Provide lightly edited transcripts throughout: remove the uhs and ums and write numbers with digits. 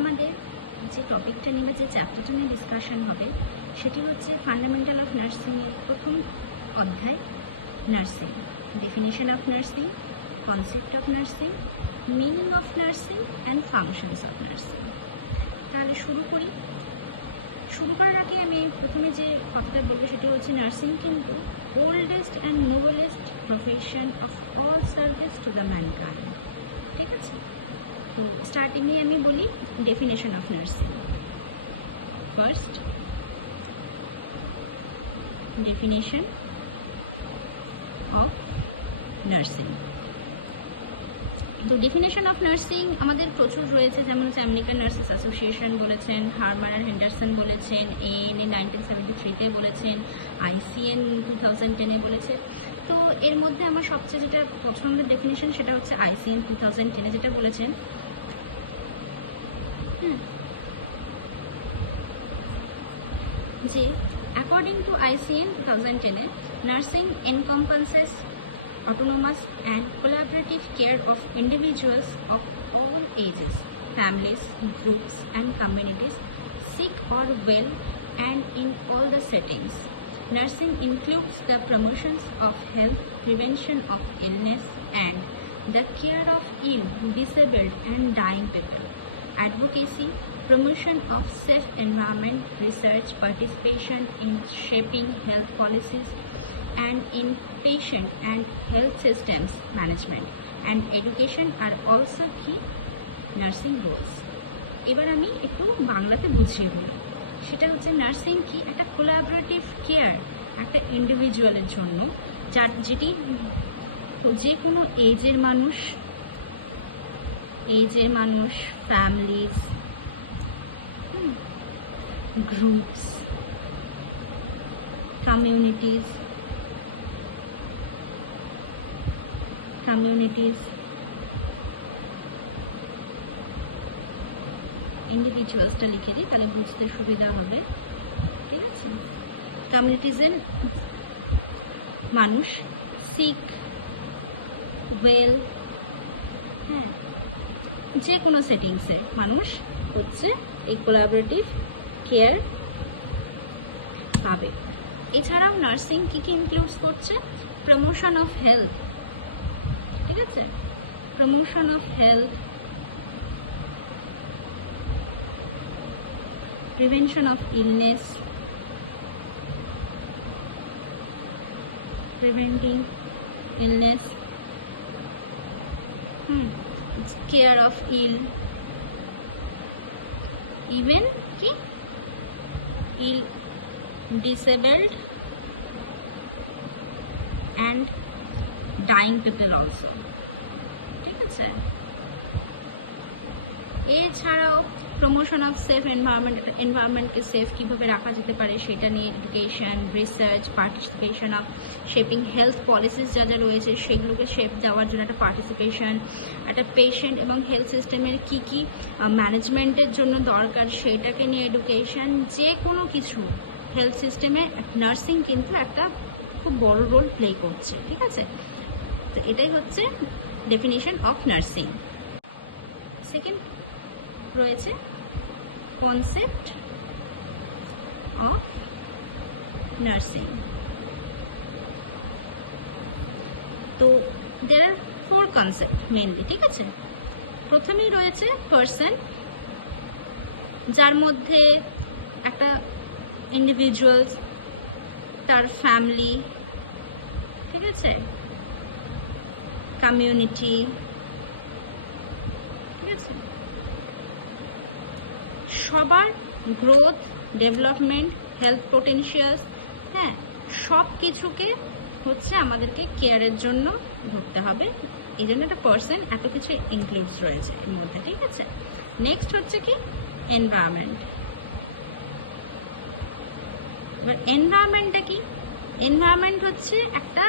আমাদের যে টপিকটা নিয়ে যে চ্যাপ্টারটা নিয়ে ডিসকাশন হবে সেটি হচ্ছে ফান্ডামেন্টাল অফ নার্সিংয়ের প্রথম অধ্যায়, nursing, definition of nursing, concept of nursing, meaning of nursing and functions of nursing. তাহলে শুরু করার আগে আমি প্রথমে যে কথাটা বলবো সেটি হচ্ছে নার্সিং কিন্তু oldest and noblest profession of all service to the mankind. ঠিক আছে, তো স্টার্টিংয়ে আমি বলি definition of nursing. First, definition of nursing. তো ডেফিনেশন অফ নার্সিং আমাদের প্রচুর রয়েছে, যেমন হচ্ছে আমেরিকান নার্সেস অ্যাসোসিয়েশন বলেছেন, হারমান আর হেন্ডারসন বলেছেন, ANA 1973-তে বলেছেন, ICN 2010-এ বলেছে। তো এর মধ্যে আমার সবচেয়ে যেটা পছন্দের ডেফিনেশন সেটা হচ্ছে ICN 2010-এ যেটা বলেছেন যে অ্যাকর্ডিং টু ICN 2010-এ nursing encompasses autonomous and collaborative care of individuals of all ages, families, groups and communities, sick or well, and in all the settings. Nursing includes the promotions of health, prevention of illness, and the care of ill, disabled and dying people, advocacy, promotion of safe environment, research, participation in shaping health policies, and in patient and health systems management and education are also key nursing roles. এবার আমি একটু বাংলাতে বুঝিয়ে বলি, সেটা হচ্ছে nursing কি একটা কোলাবোরেটিভ কেয়ার একটা ইন্ডিভিজুয়ালের জন্য, যেটি যে কোনো এজের মানুষ, ফ্যামিলিজ, গ্রুপস, কমিউনিটিজ, ইন্ডিভিজুয়ালসটা লিখে দিই তাহলে বুঝতে সুবিধা হবে। ঠিক আছে, কমিউনিটিজের মানুষ, সিক, ওয়েল, হ্যাঁ, যে কোনো সেটিংসে মানুষ হচ্ছে এই কোলাবোরেটিভ কেয়ার পাবে। এছাড়াও নার্সিং কি ইনক্লুডস করছে? প্রমোশন অফ হেলথ, ঠিক আছে, promotion of health, prevention of illness, preventing illness, care of ill, even কি ill, disabled and dying people also। ঠিক আছে, এছাড়াও প্রমোশন অফ সেফ এনভায়রনমেন্টকে সেফ কীভাবে রাখা যেতে পারে সেটা নিয়ে education, research, participation of shaping health policies যা রয়েছে সেগুলোকে শেপ দেওয়ার জন্য একটা পার্টিসিপেশন, একটা পেশেন্ট এবং হেলথ সিস্টেমের কী ম্যানেজমেন্টের জন্য দরকার সেটাকে নিয়ে এডুকেশন, যে কোনো কিছু হেলথ সিস্টেমে নার্সিং কিন্তু একটা খুব বড় রোল প্লে করছে। ঠিক আছে, তো এটাই হচ্ছে ডেফিনেশন অফ নার্সিং। সেকেন্ড রয়েছে কনসেপ্ট অফ নার্সিং। তো দেয়ার আর 4 কনসেপ্ট মেনলি। ঠিক আছে, প্রথমেই রয়েছে পার্সন, যার মধ্যে একটা ইন্ডিভিজুয়ালস, তার ফ্যামিলি, ঠিক আছে, কমিউনিটি, ঠিক আছে, সবার গ্রোথ, ডেভেলপমেন্ট, হেলথ পোটেনশিয়ালস, হ্যাঁ, সব কিছুকে হচ্ছে আমাদেরকে কেয়ারের জন্য ধরতে হবে। এই জন্য একটা পার্সন এত কিছু ইনক্লুডস রয়েছে এর মধ্যে। ঠিক আছে, নেক্সট হচ্ছে কি এনভায়রনমেন্ট। এবার এনভায়রনমেন্টটা কি? এনভায়রনমেন্ট হচ্ছে একটা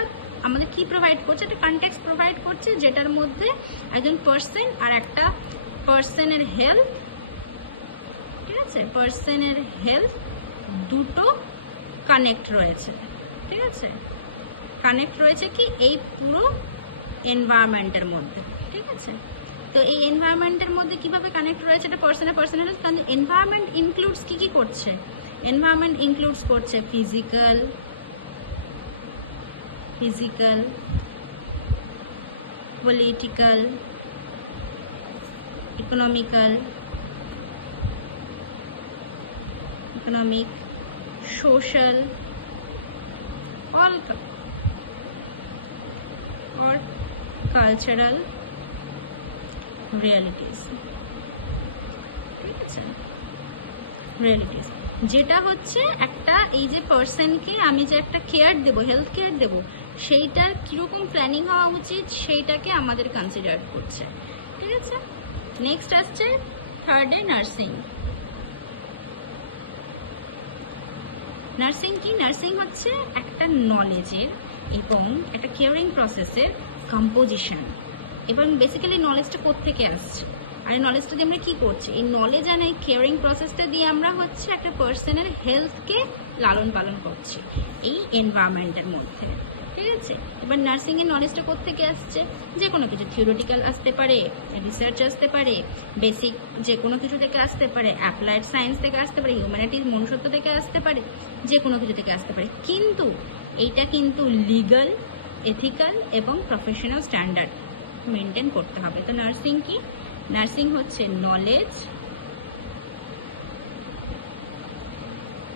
আমাদের কি প্রোভাইড করছে, একটা কনটেক্সট প্রোভাইড করছে যেটার মধ্যে একজন পার্সন আর একটা পার্সনের হেলথ, ঠিক আছে, পার্সনের হেলথ দুটো কানেক্ট রয়েছে। ঠিক আছে, কানেক্ট রয়েছে কি এই পুরো এনভায়রনমেন্টের মধ্যে। ঠিক আছে, তো এই এনভায়রনমেন্টের মধ্যে কিভাবে কানেক্ট রয়েছে এটা পার্সনের হেলথ, কারণ এনভায়রনমেন্ট ইনক্লুডস কি করছে, এনভায়রনমেন্ট ইনক্লুডস করছে physical, political, economic, social, all or cultural realities, ঠিক আছে, রিয়েলিটিস, যেটা হচ্ছে একটা এই যে পার্সনকে আমি যে একটা কেয়ার দেবো, হেলথ কেয়ার দেবো, সেইটার কীরকম প্ল্যানিং হওয়া উচিত সেইটাকে আমাদের কনসিডার করছে, ঠিক আছে। নেক্সট আসছে থার্ডে নার্সিং। নার্সিং কি? নার্সিং হচ্ছে একটা নলেজের এবং একটা কেয়ারিং প্রসেসের কম্পোজিশন। এবং বেসিক্যালি নলেজটা কোত্থেকে আসছে, আর এই নলেজটা দিয়ে আমরা কী করছি, এই নলেজ আর এই কেয়ারিং প্রসেসটা দিয়ে আমরা হচ্ছে একটা পার্সনের হেলথকে লালন পালন করছি এই এনভায়রনমেন্টের মধ্যে, ঠিক আছে। এবার নার্সিংয়ের নলেজটা কোত্থেকে আসছে, যে কোনো কিছু থিওরিটিক্যাল আসতে পারে, রিসার্চ আসতে পারে, বেসিক যে কোনো কিছু থেকে আসতে পারে, অ্যাপ্লাইড সায়েন্স থেকে আসতে পারে, হিউম্যানিটিস মনুষ্যত্ব থেকে আসতে পারে, যে কোনো কিছু থেকে আসতে পারে, কিন্তু এইটা কিন্তু লিগাল, এথিক্যাল এবং প্রফেশনাল স্ট্যান্ডার্ড মেনটেন করতে হবে। তো নার্সিং কি? নার্সিং হচ্ছে নলেজ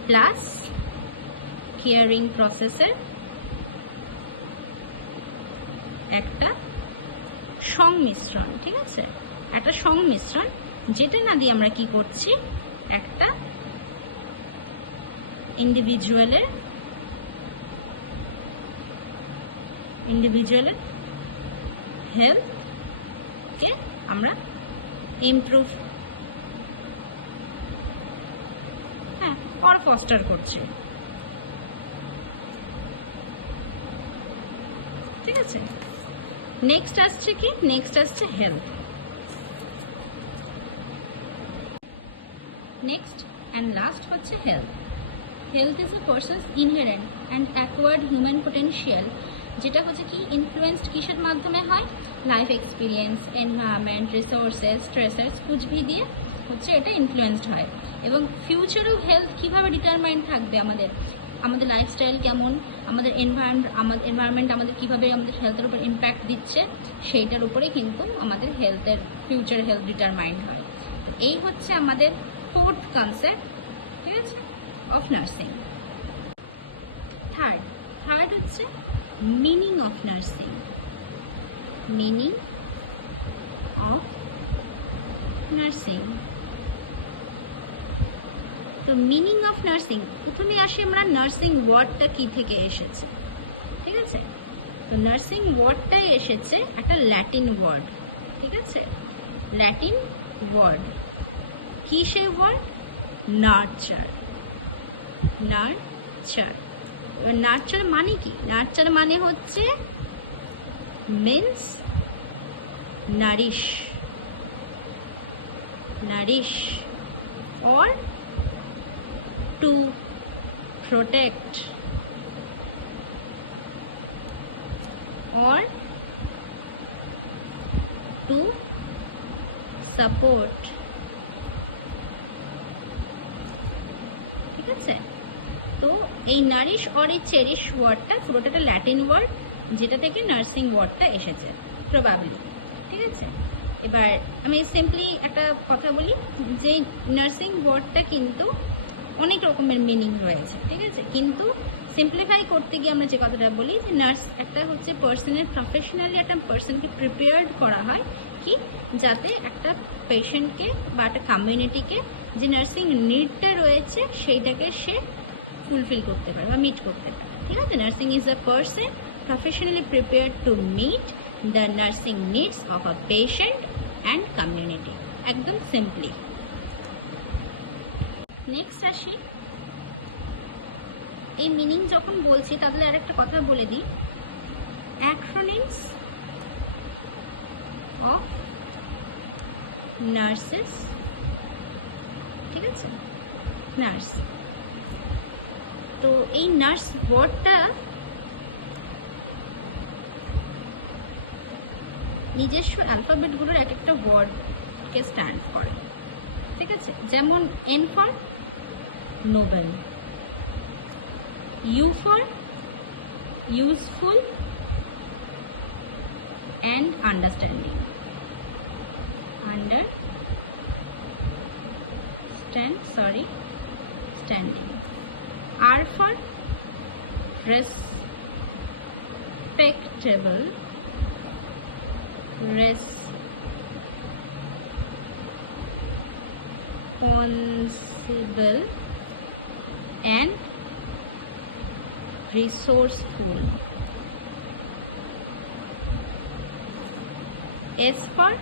প্লাস কেয়ারিং প্রসেসের একটা সংমিশ্রণ, ঠিক আছে, একটা সংমিশ্রণ, যেটা না দিয়ে আমরা কি করছি, একটা ইন্ডিভিজুয়ালের হেলথকে আমরা ইমপ্রুভ আর ফস্টার করছি, ঠিক আছে। নেক্সট আসছে কি? নেক্সট আসছে হেলথ। নেক্সট অ্যান্ড লাস্ট হচ্ছে health. Health is a person's inherent and acquired human potential, যেটা হচ্ছে কি ইনফ্লুয়েন্সড কিসের মাধ্যমে হয়, life experience, environment, resources, stressors কুচবি দিয়ে হচ্ছে এটা ইনফ্লুয়েন্সড হয়। এবং ফিউচারেও হেলথ কীভাবে ডিটারমাইন্ড থাকবে, আমাদের লাইফস্টাইল কেমন, আমাদের এনভায়রনমেন্ট আমাদের কীভাবে আমাদের হেলথের উপর ইম্প্যাক্ট দিচ্ছে, সেইটার উপরে কিন্তু আমাদের হেলথের ফিউচার হেলথ ডিটারমাইন্ড হয়। এই হচ্ছে আমাদের ফোর্থ কনসেপ্ট, ঠিক আছে, অফ নার্সিং। থার্ড হচ্ছে meaning of nursing. Meaning of nursing. তো মিনিং অফ নার্সিং, প্রথমে আসি আমরা নার্সিং ওয়ার্ডটা কি থেকে এসেছে, ঠিক আছে। তো নার্সিং ওয়ার্ডটাই এসেছে একটা ল্যাটিন ওয়ার্ড, ঠিক আছে, ল্যাটিন ওয়ার্ড। কি সেই ওয়ার্ড? নার্চার। নার্চার। এবার নার্চার মানে কি? নার্চার মানে হচ্ছে means nourish, or to protect, or to support, ঠিক আছে। তো এই নারিশ অর এই চেরিশ ওয়ার্ডটা পুরোটা একটা ল্যাটিন ওয়ার্ড, যেটা থেকে নার্সিং ওয়ার্ডটা এসেছে প্রবাবলি, ঠিক আছে। এবার আমি সিম্পলি একটা কথা বলি যে নার্সিং ওয়ার্ডটা কিন্তু অনেক রকমের মিনিং রয়েছে, ঠিক আছে, কিন্তু সিম্পলিফাই করতে গিয়ে আমরা যে কথাটা বলি যে নার্স একটা হচ্ছে পার্সনের প্রফেশনালি একটা পার্সনকে প্রিপেয়ার্ড করা হয় কি, যাতে একটা পেশেন্টকে বা একটা কমিউনিটিকে যে নার্সিং নিডটা রয়েছে সেইটাকে সে ফুলফিল করতে পারে বা মিট করতে পারে, ঠিক আছে। Nursing is a person professionally prepared to meet the nursing needs of a patient and community, একদম সিম্পলি। নেক্সট আসি, এই মিনিং যখন বলছি তাহলে আরেকটা কথা বলে দিই, অ্যাক্রোনিমস অফ নার্সেস, ঠিক আছে, নার্স। তো এই নার্স ওয়ার্ডটা নিজস্ব অ্যালফাবেটগুলোর এক একটা ওয়ার্ডকে স্ট্যান্ড করে, ঠিক আছে? যেমন N for noble, U for useful and understanding, standing. R for respectable, responsible and resourceful. S for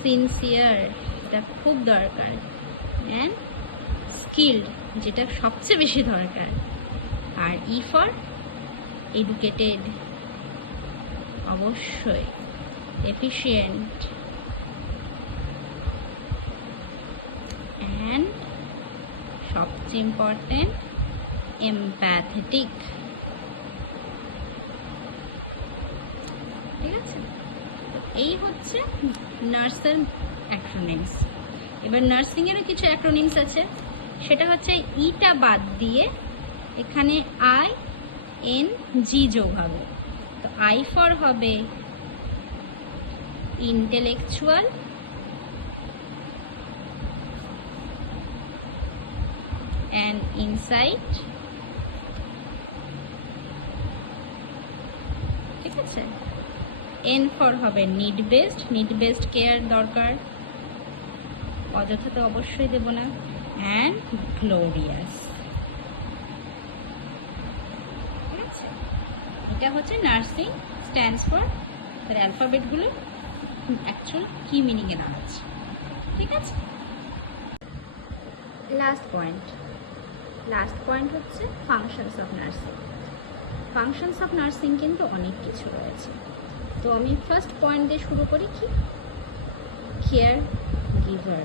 sincere, এটা খুব দরকার, and skilled, যেটা সবচেয়ে বেশি দরকার। আর E for educated, অবশ্যই, efficient and সবচেয়ে ইম্পর্টেন্ট empathetic, ঠিক আছে? এই হচ্ছে নার্সের অ্যাক্রোনিমস। এবার নার্সিংয়েরও কিছু অ্যাক্রোনিমস আছে, সেটা হচ্ছে ইটা বাদ দিয়ে এখানে ING যোগ হবে। তো I ফর হবে ইন্টেলেকচুয়াল, অ্যান্ড ইনসাইট, ঠিক আছে? N ফর হবে নিড বেসড কেয়ার দরকার, অযথা তো অবশ্যই দেব না, অ্যান্ড গ্লোরিয়াস, ঠিক আছে? এটা হচ্ছে নার্সিং স্ট্যান্ডস ফর, তার অ্যালফাবেটগুলো অ্যাকচুয়াল কি মিনিংয়ে দাঁড়াচ্ছে, ঠিক আছে? লাস্ট পয়েন্ট হচ্ছে functions of nursing. Functions of nursing কিন্তু অনেক কিছু রয়েছে। তো আমি ফার্স্ট পয়েন্ট দিয়ে শুরু করি, কি কেয়ার গিভার।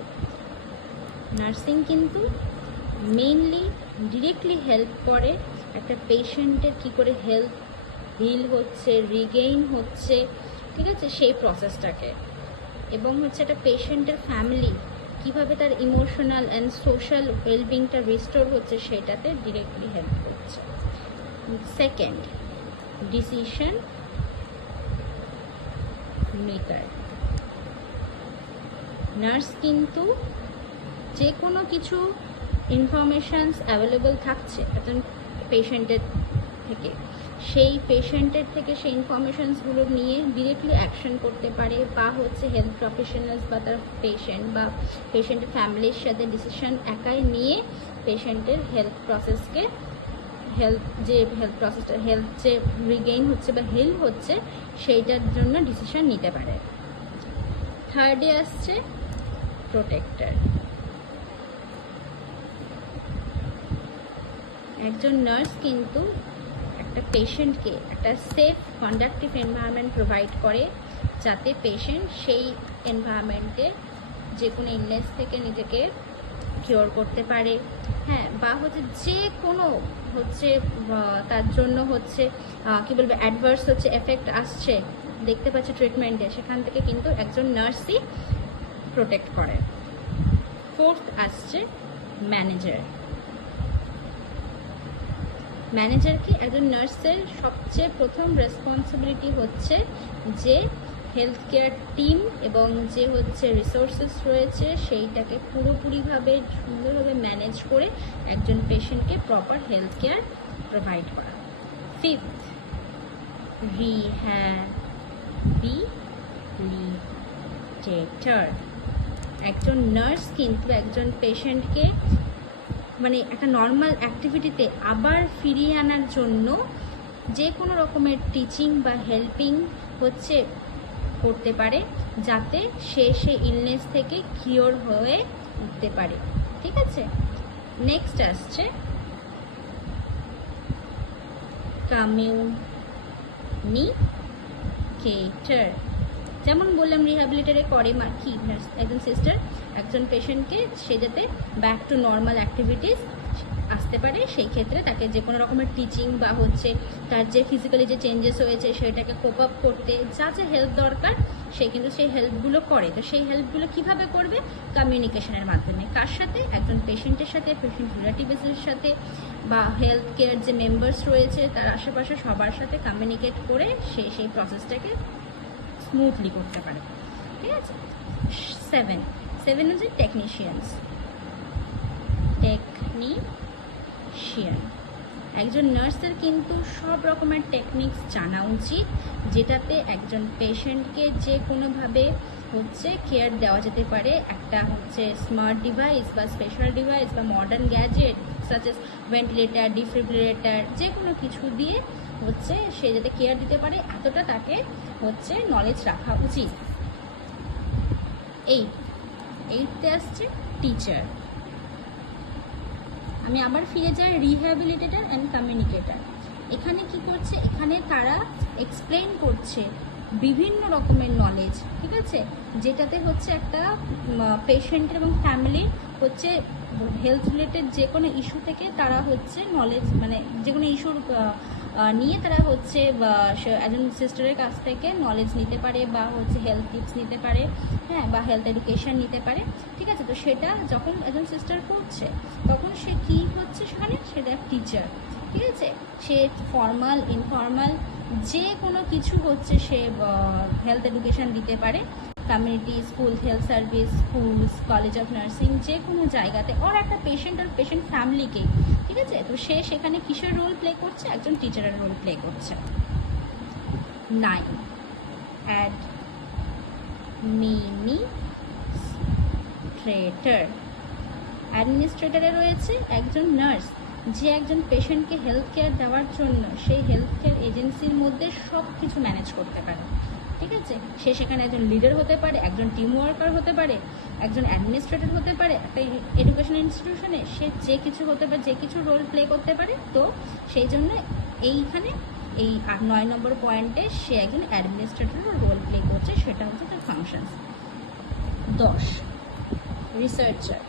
নার্সিং কিন্তু মেইনলি ডিরেক্টলি হেল্প করে একটা পেশেন্টের কী করে হেলথ হিল হচ্ছে, রিগেইন হচ্ছে, ঠিক আছে, সেই প্রসেসটাকে, এবং হচ্ছে একটা পেশেন্টের ফ্যামিলি কীভাবে তার ইমোশনাল অ্যান্ড সোশ্যাল ওয়েলবিংটা রিস্টোর হচ্ছে সেটাতে ডিরেক্টলি হেল্প করছে। Second, decision maker. নার্স কিন্তু যে কোনো কিছু ইনফরমেশানস অ্যাভেলেবল থাকছে একজন পেশেন্টের থেকে, সেই পেশেন্টের থেকে সেই ইনফরমেশানসগুলো নিয়ে ডিরেক্টলি অ্যাকশন করতে পারে, বা হচ্ছে হেলথ প্রফেশনালস বা তার পেশেন্ট বা পেশেন্টের ফ্যামিলির সাথে ডিসিশন একাই নিয়ে পেশেন্টের হেলথ প্রসেসটা হেলথ যে রিগেইন হচ্ছে বা হিল হচ্ছে সেইটার জন্য ডিসিশন নিতে পারে। থার্ডে আসছে প্রোটেক্টর। একজন নার্স কিন্তু একটা পেশেন্টকে একটা সেফ কন্ডাক্টিভ এনভায়রনমেন্ট প্রোভাইড করে, যাতে পেশেন্ট সেই এনভায়রনমেন্টে যে কোনো ইলনেস থেকে নিজেকে কিওর করতে পারে, হ্যাঁ, বা হচ্ছে যে কোনো হচ্ছে তার জন্য হচ্ছে কী বলবো অ্যাডভার্স হচ্ছে এফেক্ট আসছে দেখতে পাচ্ছে ট্রিটমেন্টে, সেখান থেকে কিন্তু একজন নার্সই প্রোটেক্ট করে। ফোর্থ আসছে ম্যানেজার। ম্যানেজার কি একজন নার্সের সবচেয়ে প্রথম রেসপন্সিবিলিটি হচ্ছে যে হেলথ কেয়ার টিম এবং যে হচ্ছে রিসোর্সেস রয়েছে সেইটাকে পুরোপুরিভাবে সুন্দরভাবে ম্যানেজ করে একজন পেশেন্টকে প্রপার হেলথ কেয়ার প্রোভাইড করা। ফিফথ, রিহ্যাবিলিটেটর। একজন নার্স কিন্তু একজন পেশেন্টকে মানে একটা নর্মাল অ্যাক্টিভিটিতে আবার ফিরিয়ে আনার জন্য যে কোনো রকমের টিচিং বা হেল্পিং হচ্ছে করতে পারে, যাতে সে ইলনেস থেকে কিওর হয়ে উঠতে পারে, ঠিক আছে? নেক্সট আসছে কমিউনিকেটর। যেমন বললাম রিহ্যাবিলিটেটরে করে কি একজন সিস্টার একজন পেশেন্টকে সে যাতে ব্যাক টু নর্মাল অ্যাক্টিভিটিস আসতে পারে, সেই ক্ষেত্রে তাকে যে কোনো রকমের টিচিং বা হচ্ছে তার যে ফিজিক্যালি যে চেঞ্জেস হয়েছে সেটাকে কোপ আপ করতে যা যা হেল্প দরকার সে কিন্তু সেই হেল্পগুলো করে। তো সেই হেল্পগুলো কিভাবে করবে? কমিউনিকেশনের মাধ্যমে। কার সাথে? একজন পেশেন্টের সাথে, পেশেন্ট রিলেটিভসের সাথে, বা হেলথ কেয়ার যে মেম্বার্স রয়েছে তার আশেপাশে সবার সাথে কমিউনিকেট করে সে সেই প্রসেসটাকে স্মুথলি করতে পারে। ঠিক আছে। 7 হচ্ছে টেকনিশিয়ানস। একজন নার্সের কিন্তু সব রকমের টেকনিক্স জানা উচিত, যেটাতে একজন পেশেন্টকে যে কোনোভাবে হচ্ছে কেয়ার দেওয়া যেতে পারে। একটা হচ্ছে স্মার্ট ডিভাইস বা স্পেশাল ডিভাইস বা modern gadget such as ventilator, defibrillator, যে কোনো কিছু দিয়ে হচ্ছে সে যাতে কেয়ার দিতে পারে এতটা তাকে হচ্ছে নলেজ রাখা উচিত। এইটতে আসছে টিচার। আমি আবার ফিরে যাই রিহ্যাবিলিটেটর অ্যান্ড কমিউনিকেটর। এখানে কি করছে? এখানে তারা এক্সপ্লেন করছে বিভিন্ন রকমের নলেজ, ঠিক আছে, যেটাতে হচ্ছে একটা পেশেন্টের এবং ফ্যামিলির হচ্ছে হেলথ রিলেটেড যে কোনো ইস্যু থেকে তারা হচ্ছে নলেজ, মানে যে কোনো ইস্যুর নিয়ে তারা হচ্ছে একজন সিস্টারের কাছ থেকে নলেজ নিতে পারে বা হচ্ছে হেলথ টিপস নিতে পারে, হ্যাঁ, বা হেলথ এডুকেশন নিতে পারে। ঠিক আছে। তো সেটা যখন একজন সিস্টার করছে তখন সে কি হচ্ছে সেখানে? সেটা টিচার। ঠিক আছে। সে ফর্মাল ইনফর্মাল যে কোনো কিছু হচ্ছে সে হেলথ এডুকেশন দিতে পারে community, school health service, schools, college of nursing, যে কোনো জায়গাতে, ওর একটা পেশেন্ট আর পেশেন্ট ফ্যামিলিকে। ঠিক আছে। তো সে সেখানে কিসের রোল প্লে করছে? একজন টিচারের রোল প্লে করছে। 9 অ্যাডমিনিস্ট্রেটরে রয়েছে একজন নার্স, যে একজন পেশেন্টকে হেলথ কেয়ার দেওয়ার জন্য সেই হেলথ কেয়ার এজেন্সির মধ্যে সব কিছু ম্যানেজ করতে পারে। ঠিক আছে। সে সেখানে একজন লিডার হতে পারে, একজন টিম ওয়ার্কার হতে পারে, একজন অ্যাডমিনিস্ট্রেটর হতে পারে, একটা এডুকেশন ইনস্টিটিউশনে সে যে কিছু হতে পারে, যে কিছু রোল প্লে করতে পারে। তো সেই জন্য এইখানে এই 9 নম্বর পয়েন্টে সে একজন অ্যাডমিনিস্ট্রেটরের রোল প্লে করছে, সেটা হচ্ছে তার ফাংশনস। 10 রিসার্চার।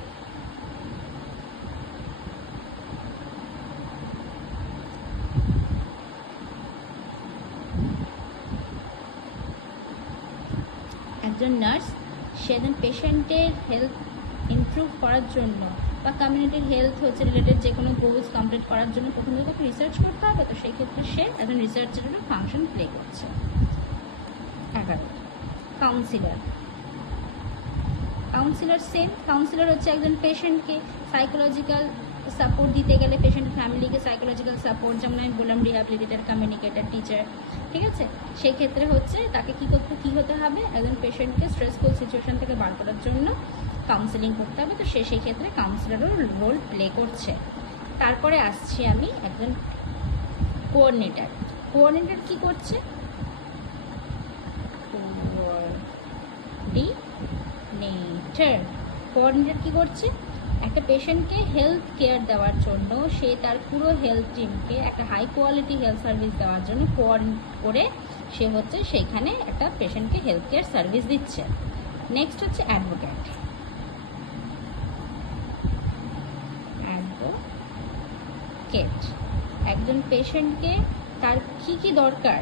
একজন নার্স সে একজন পেশেন্টের হেলথ ইমপ্রুভ করার জন্য বা কমিউনিটির হেলথ হচ্ছে রিলেটেড যে কোনো গোলস কমপ্লিট করার জন্য প্রথমে তাকে রিসার্চ করতে হবে। তো সেই ক্ষেত্রে সে একজন রিসার্চারেরও ফাংশন প্লে করছে। 11 কাউন্সিলর। কাউন্সিলর হচ্ছে একজন পেশেন্টকে সাইকোলজিক্যাল সাপোর্ট দিতে গেলে, পেশেন্ট ফ্যামিলিকে সাইকোলজিক্যাল সাপোর্ট, যেমন আমি বললাম রিহ্যাবিলিটেটর, কমিউনিকেটর, টিচার। ঠিক আছে। সেই ক্ষেত্রে হচ্ছে তাকে কী হতে হবে? একজন পেশেন্টকে স্ট্রেসফুল সিচুয়েশন থেকে বার করার জন্য কাউন্সেলিং করতে হবে। তো সেই ক্ষেত্রে কাউন্সিলরও রোল প্লে করছে। তারপরে আসছি আমি একজন কোঅর্ডিনেটর। কোঅর্ডিনেটর কী করছে? কোঅর্ডিনেটর কী করছে? একটা পেশেন্টকে হেলথ কেয়ার দেওয়ার জন্য সে তার পুরো হেলথ টিমকে একটা হাই কোয়ালিটি হেলথ সার্ভিস দেওয়ার জন্য কোঅর্ডিনেট করে সে হচ্ছে সেইখানে একটা পেশেন্টকে হেলথ কেয়ার সার্ভিস দিচ্ছে। নেক্সট হচ্ছে অ্যাডভোকেট। একজন পেশেন্টকে তার কী দরকার,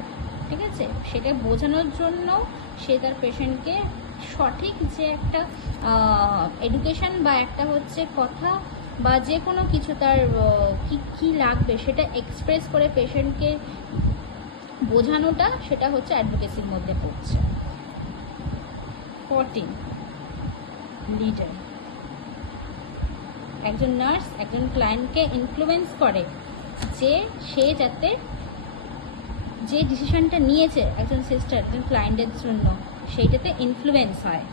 ঠিক আছে, সেটা বোঝানোর জন্য সে তার পেশেন্টকে সঠিক যে একটা এডুকেশন বা একটা হচ্ছে কথা বা যে কোনো কিছু তার কী লাগবে সেটা এক্সপ্রেস করে পেশেন্টকে বোঝানোটা, সেটা হচ্ছে অ্যাডভোকেসির মধ্যে পড়ছে। 14 লিডার। একজন নার্স একজন ক্লায়েন্টকে ইনফ্লুয়েন্স করে যে সে যাতে যে ডিসিশনটা নিয়েছে একজন সিস্টার একজন ক্লায়েন্টের জন্য সেইটাতে ইনফ্লুয়েন্স হয়।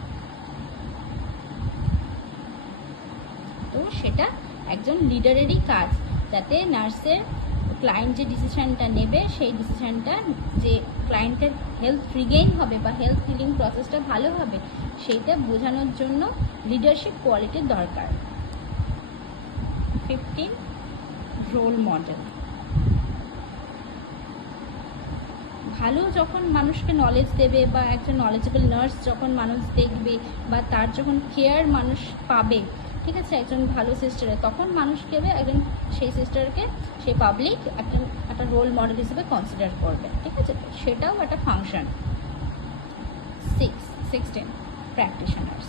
তো সেটা একজন লিডারেরই কাজ, যাতে নার্সের ক্লায়েন্ট যে ডিসিশনটা নেবে সেই ডিসিশনটা যে ক্লায়েন্টের হেলথ রিগেইন হবে বা হেলথ হিলিং প্রসেসটা ভালো হবে সেইটা বোঝানোর জন্য লিডারশিপ কোয়ালিটির দরকার। 15 রোল মডেল। ভালো যখন মানুষকে নলেজ দেবে বা একজন নলেজেবল নার্স যখন মানুষ দেখবে বা তার যখন কেয়ার মানুষ পাবে, ঠিক আছে, একজন ভালো সিস্টারে, তখন মানুষকে একজন সেই সিস্টারকে সেই পাবলিক একটা রোল মডেল হিসেবে কনসিডার করবে। ঠিক আছে, সেটাও একটা ফাংশন। 16 প্র্যাকটিশনার্স।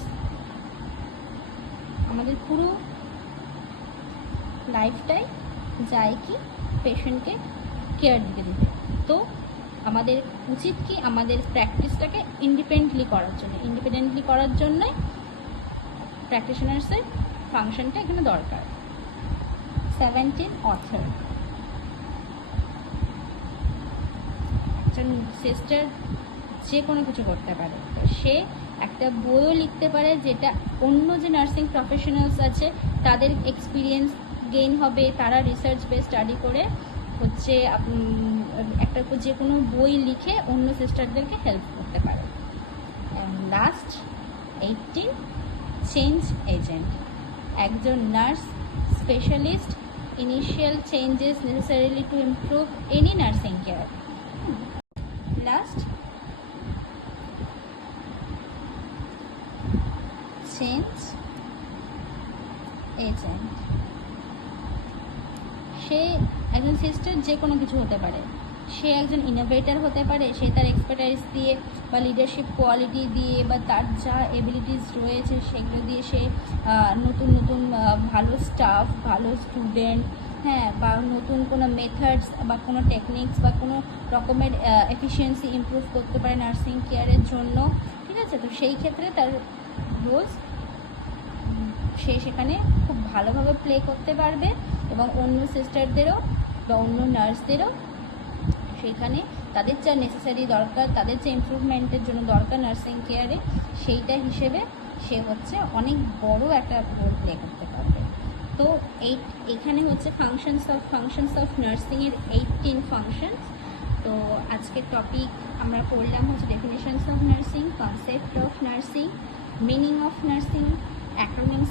আমাদের পুরো লাইফটাই যায় কি পেশেন্টকে কেয়ার দিতে। তো আমাদের উচিত কি আমাদের প্র্যাকটিসটাকে ইন্ডিপেন্ডেন্টলি করার জন্যই প্র্যাকটিশনার্সের ফাংশনটা এখানে দরকার। 17 অথর। একজন সিস্টার যে কোনো কিছু করতে পারে, তো সে একটা বইও লিখতে পারে যেটা অন্য যে নার্সিং প্রফেশনালস আছে তাদের এক্সপিরিয়েন্স গেইন হবে, তারা রিসার্চ বেস স্টাডি করে হচ্ছে একটা যে কোনো বই লিখে অন্য সিস্টারদেরকে হেল্প করতে পারে। Last 18 change agent. একজন nurse specialist initial changes necessarily to improve any nursing care. Last change agent. সে একজন সিস্টার যে কোনো কিছু হতে পারে, সে একজন ইনোভেটর হতে পারে, সে তার এক্সপার্টাইজ দিয়ে বা লিডারশিপ কোয়ালিটি দিয়ে বা তার যা এবিলিটিস রয়েছে সেগুলো দিয়ে সে নতুন নতুন ভালো স্টাফ, ভালো স্টুডেন্ট, হ্যাঁ, বা নতুন কোনো মেথডস বা কোনো টেকনিক্স বা কোনো রকমের এফিসিয়েন্সি ইমপ্রুভ করতে পারে নার্সিং কেয়ারের জন্য। ঠিক আছে, তো সেই ক্ষেত্রে তার রোলস সে সেখানে খুব ভালোভাবে প্লে করতে পারবে এবং অন্য সিস্টারদেরও বা অন্য নার্সদেরও সেখানে তাদের যা নেসেসারি দরকার, তাদের যে ইমপ্রুভমেন্টের জন্য দরকার নার্সিং কেয়ারে, সেইটা হিসেবে সে হচ্ছে অনেক বড় একটা রোল প্লে করতে পারবে। তো এইখানে হচ্ছে ফাংশনস অফ নার্সিংয়ের 18 ফাংশনস। তো আজকের টপিক আমরা পড়লাম হচ্ছে definitions of nursing, concept of nursing, meaning of nursing, অ্যাক্রোনিমস